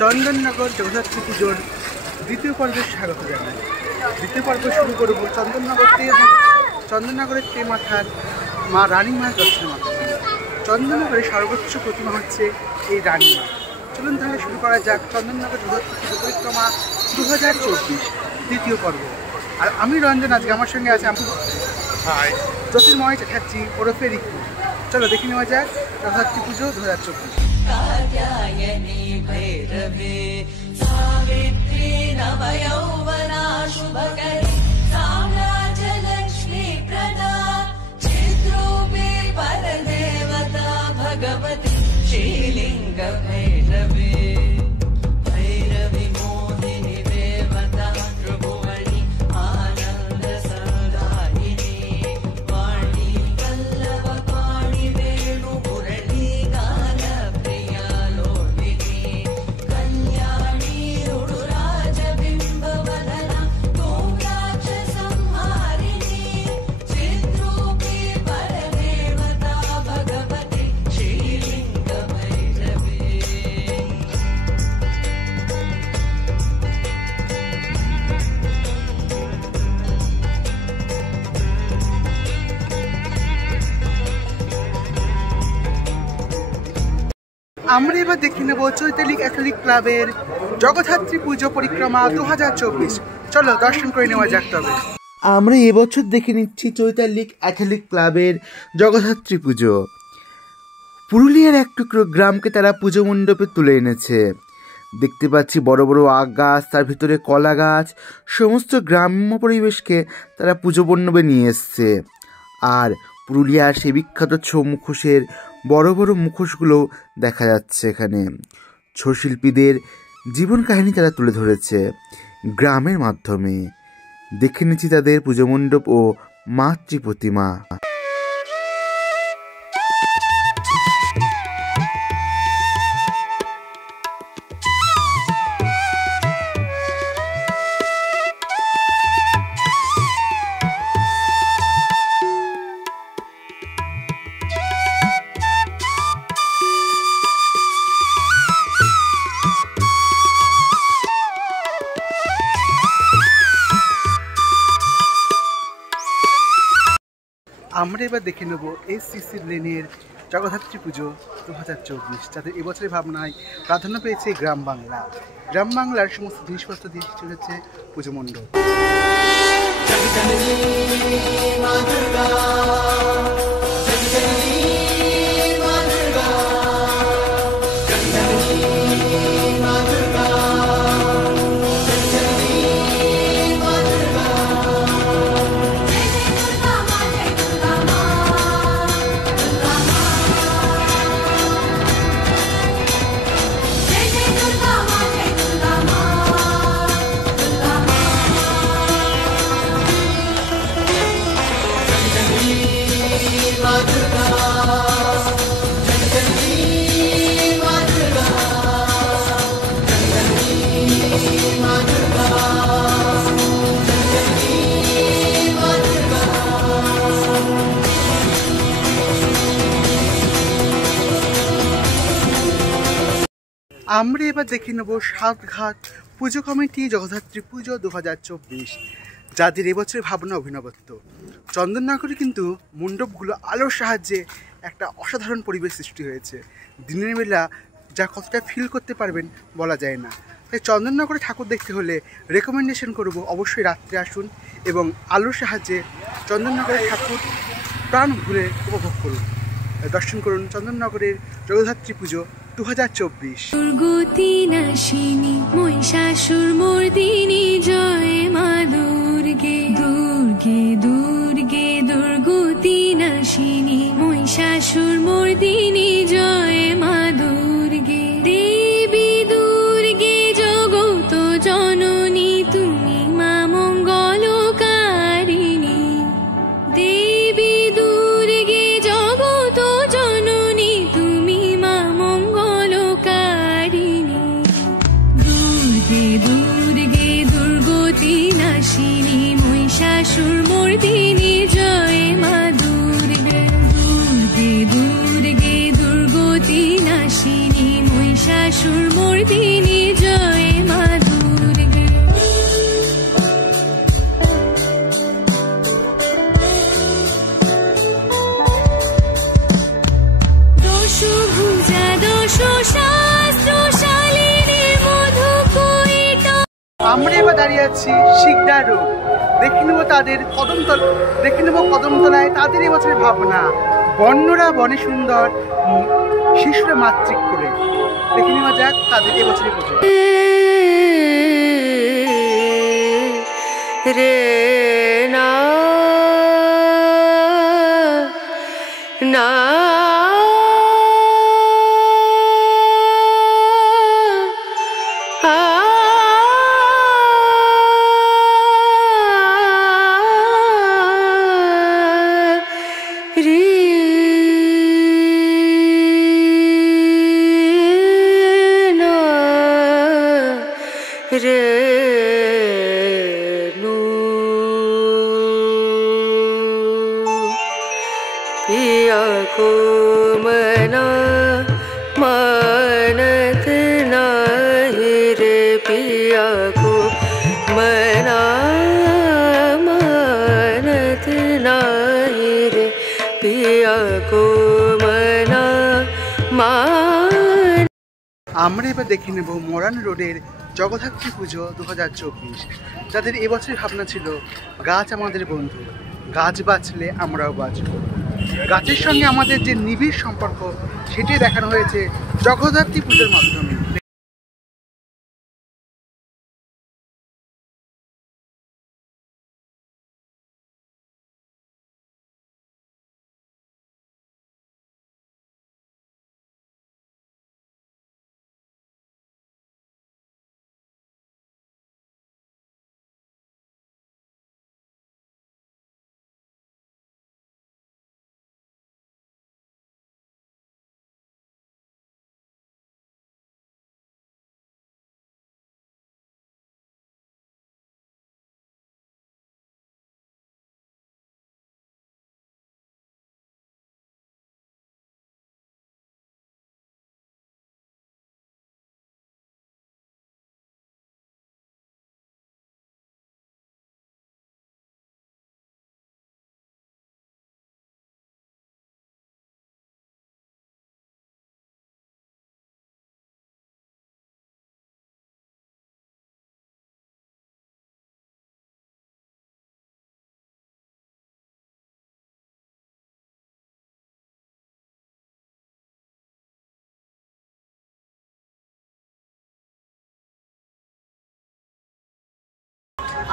চন্দননগর জগদ্ধাত্রী পুজোর দ্বিতীয় পর্বের স্বাগত জানাই। দ্বিতীয় পর্ব শুরু করব চন্দননগরের তেমাথার মা রানীমার দর্শনের মাধ্যমে। চন্দননগরের সর্বোচ্চ প্রতিমা হচ্ছে এই রানীমা। চলুন তাহলে শুরু করা যাক চন্দননগর জগদ্ধাত্রী পুজো পরিক্রমা 2024 দ্বিতীয় পর্ব। আর আমি রঞ্জন, আজকে আমার সঙ্গে আছে জ্যোতির্ময় চ্যাটার্জি ওরফে রিকু। চলো দেখে নেওয়া যাক জগদ্ধাত্রী পুজো 2024। कात्यायनी भैरवे सावित्री नवयौवना शुभकरी साम्राज्यलक्ष्मी प्रदा चिद्रूपी परदेवता भगवती श्रीलिंग भैरवे भैरवी मोहिनी देवता त्रिभुवनी आनंद संदायिनी वाणी वल्लभ पाणि वेणु मुरली আমরা এবার দেখে নেব চৈতালি ক্যাথলিক ক্লাবের জগদ্ধাত্রী পুজো পরিক্রমা 2024। চলো দর্শন করে নেওয়া যাক। তবে আমরা এবছর দেখে নিচ্ছি চৈতালি ক্যাথলিক ক্লাবের জগদ্ধাত্রী পুজো। পুরুলিয়ার এক টুকরো গ্রামকে তারা পুজো মণ্ডপে তুলে এনেছে। দেখতে পাচ্ছি বড় বড় আখ গাছ, তার ভিতরে কলা গাছ, সমস্ত গ্রাম্য পরিবেশকে তারা পুজো মণ্ডপে নিয়ে এসছে। আর পুরুলিয়ার সেই বিখ্যাত ছৌ মুখোশের বড় বড় মুখোশগুলো দেখা যাচ্ছে। এখানে ছৌ শিল্পীদের জীবন কাহিনী তারা তুলে ধরেছে গ্রামের মাধ্যমে। দেখে নিচ্ছি তাদের পুজো মণ্ডপ ও মাতৃ প্রতিমা। আমরা এবার দেখে নেব SCC লেনের জগদ্ধাত্রী পুজো 2024, যাদের এবছরের ভাবনায় প্রাধান্য পেয়েছে গ্রাম বাংলা। গ্রাম বাংলার সমস্ত জিনিসপত্র দিয়ে চলেছে পুজো মণ্ডপ। আমরা এবার দেখে নেব সাতঘাট পুজো কমিটি জগদ্ধাত্রী পুজো 2024, যাদের এবছরের ভাবনা অভিনবত্ব। চন্দননগরে কিন্তু মণ্ডপগুলো আলোর সাহায্যে একটা অসাধারণ পরিবেশ সৃষ্টি হয়েছে। দিনের বেলা যা কতটা ফিল করতে পারবেন বলা যায় না। তাই চন্দননগরে ঠাকুর দেখতে হলে রেকমেন্ডেশন করব অবশ্যই রাত্রে আসুন এবং আলোর সাহায্যে চন্দননগরের ঠাকুর প্রাণ ভুলে উপভোগ করুন। দর্শন করুন চন্দননগরের জগদ্ধাত্রী পুজো 2024। দুর্গতি নাশিনী মহিষাসুর মর্দিনী জয় মা দুর্গে দুর্গে দুর্গে দুর্গতি নাশিনী মহিষাসুর মর্দিনী জয় মা দুর্গে দেবী দুর্গে জগত জননী তুমি মা মঙ্গলকারিণী দেবী দুর্গে জগত জননী তুমি মা মঙ্গলকারিণী দুর্গে দুর্গে দুর্গতি নাশিনী মহিষাসুর মর্দিনী জয় মা দুর্গে দুর্গে দুর্গে দুর্গতি নাশিনী মহিষাসুর মর্দিনী যাচ্ছি শিকদার রোড। দেখে নেবো কদমতলায় তাদের এবছরের ভাবনা, বন্যরা বনে সুন্দর, শিশুরা মাতৃক করে। দেখে নেওয়া যাক তাদের এবছরের পুজো। রে না না রে নু पिया को मना मानत नहीं रे, पिया को मना मानत नहीं रे, पिया को मना मान। আমরা এবার দেখে নেব মরান রোডের জগদ্ধাত্রী পুজো 2024, যাদের এবছরের ভাবনা ছিল গাছ আমাদের বন্ধু, গাছ বাঁচলে আমরাও বাঁচব। গাছের সঙ্গে আমাদের যে নিবিড় সম্পর্ক সেটাই দেখানো হয়েছে জগদ্ধাত্রী পুজোর মাধ্যমে।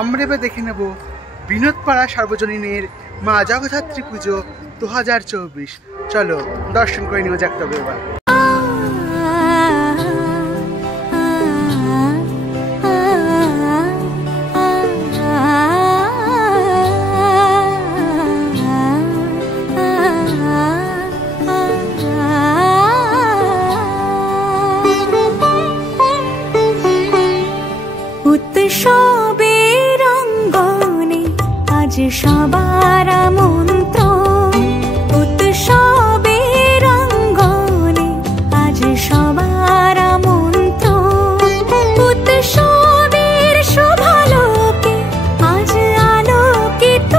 আমরা এবার দেখে নেব বিনোদপাড়া সার্বজনীনের মা জগদ্ধাত্রী পুজো 2024। চলো দর্শন করে নেওয়া যাক তবে এবার। উৎসবের অঙ্গনে আজ সবার মন্ত্র, উৎসবের অঙ্গনে আজ সবার মন্ত্র, উৎসবের শোভালোকে আজ আলোকিত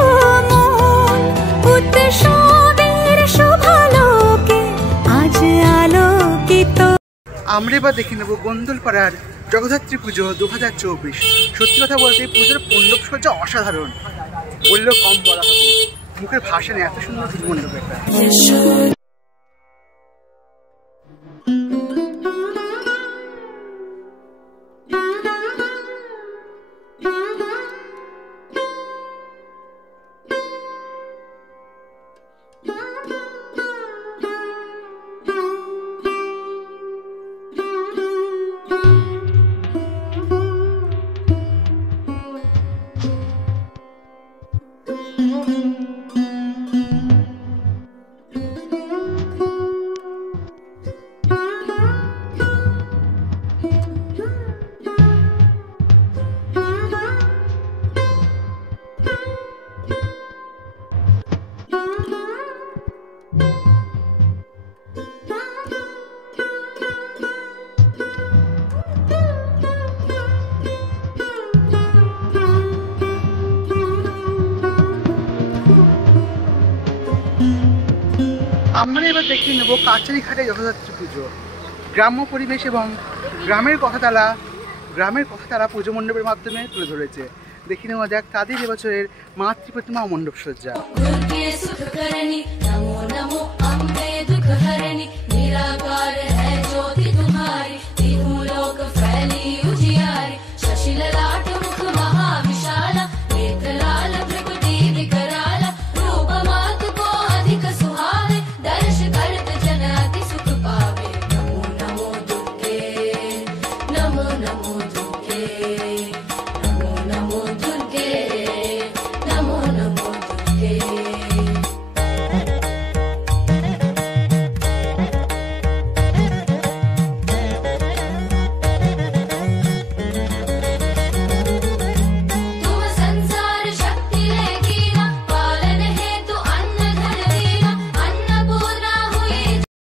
মন, উৎসবের শোভালোকে আজ আলোকিত। আমরা এবার দেখে নেব গোন্দলপাড়ার জগদ্ধাত্রী পুজো 2024। সত্যি কথা বলতে এই পুজোর মণ্ডপ সজ্জা অসাধারণ, বললেও কম বলা হবে, মুখের ভাষা নেই, এত সুন্দর মণ্ডপ এটা। আমরা এবার দেখে নেব কাছারিঘাটে জগদ্ধাত্রী পুজো। গ্রাম্য পরিবেশ এবং গ্রামের কথাতালা গ্রামের কথা তারা পুজো মণ্ডপের মাধ্যমে তুলে ধরেছে। দেখে নেওয়া যাক তাদের এবছরের মাতৃ প্রতিমা ও মণ্ডপ সজ্জা। दुर्गे सुख करनी नमो नमो अम्बे दुख हरनी निराकार है ज्योति तुम्हारी तीनों लोक फैली उजियारी शशि ललाट मुख महाविशाला नेत्र लाल भृकुटी विकराल रूप मात को अधिक सुहावे दर्श करत जन अति सुख पावे नमो नमो दुर्गे नमो नमो दुर्गे नमो नमो दुर्गे नमो नमो दुर्गे। तुम संसार शक्ति लेगी ना पालन हेतु अन्न धन दीना अन्नपूर्णा हुई।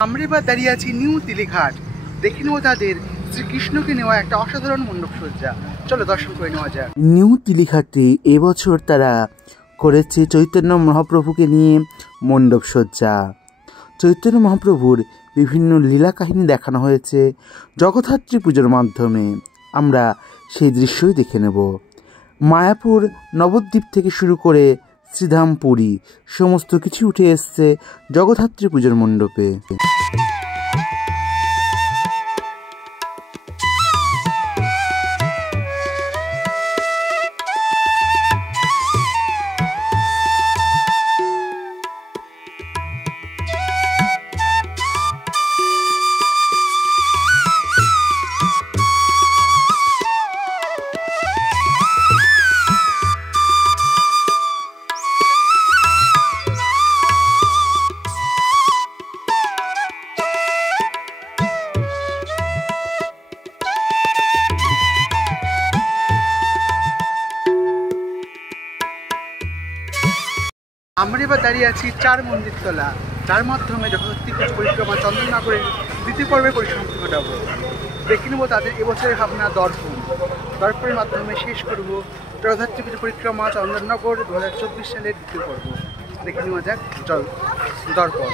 আমরা এবার দাঁড়িয়ে আছি নিউ তিলিঘাট। দেখে নেবো তাদের শ্রীকৃষ্ণকে নেওয়া একটা অসাধারণ মণ্ডপ সজ্জা। চলো দর্শন করে নেওয়া যাক। নিউ তিলিঘাটে এবছর তারা করেছে চৈতন্য মহাপ্রভুকে নিয়ে মণ্ডপ সজ্জা। চৈতন্য মহাপ্রভুর বিভিন্ন লীলা কাহিনী দেখানো হয়েছে জগদ্ধাত্রী পুজোর মাধ্যমে। আমরা সেই দৃশ্যই দেখে নেব। মায়াপুর নবদ্বীপ থেকে শুরু করে শ্রীধাম পুরী সমস্ত কিছু উঠে এসছে জগদ্ধাত্রী পুজোর মণ্ডপে। আমরা এবার দাঁড়িয়ে আছি চার মন্দির তলা, যার মাধ্যমে জগদ্ধাত্রী পুজো পরিক্রমা চন্দননগরের দ্বিতীয় পর্বের পরিসমাপ্তি ঘটাবো। দেখে নেবো তাদের এবছরের ভাবনা দর্পণের মাধ্যমে শেষ করবো জগদ্ধাত্রী পুজো পরিক্রমা চন্দননগর 2024 সালের দ্বিতীয় পর্ব। দেখে নেওয়া যাক দর্পণ।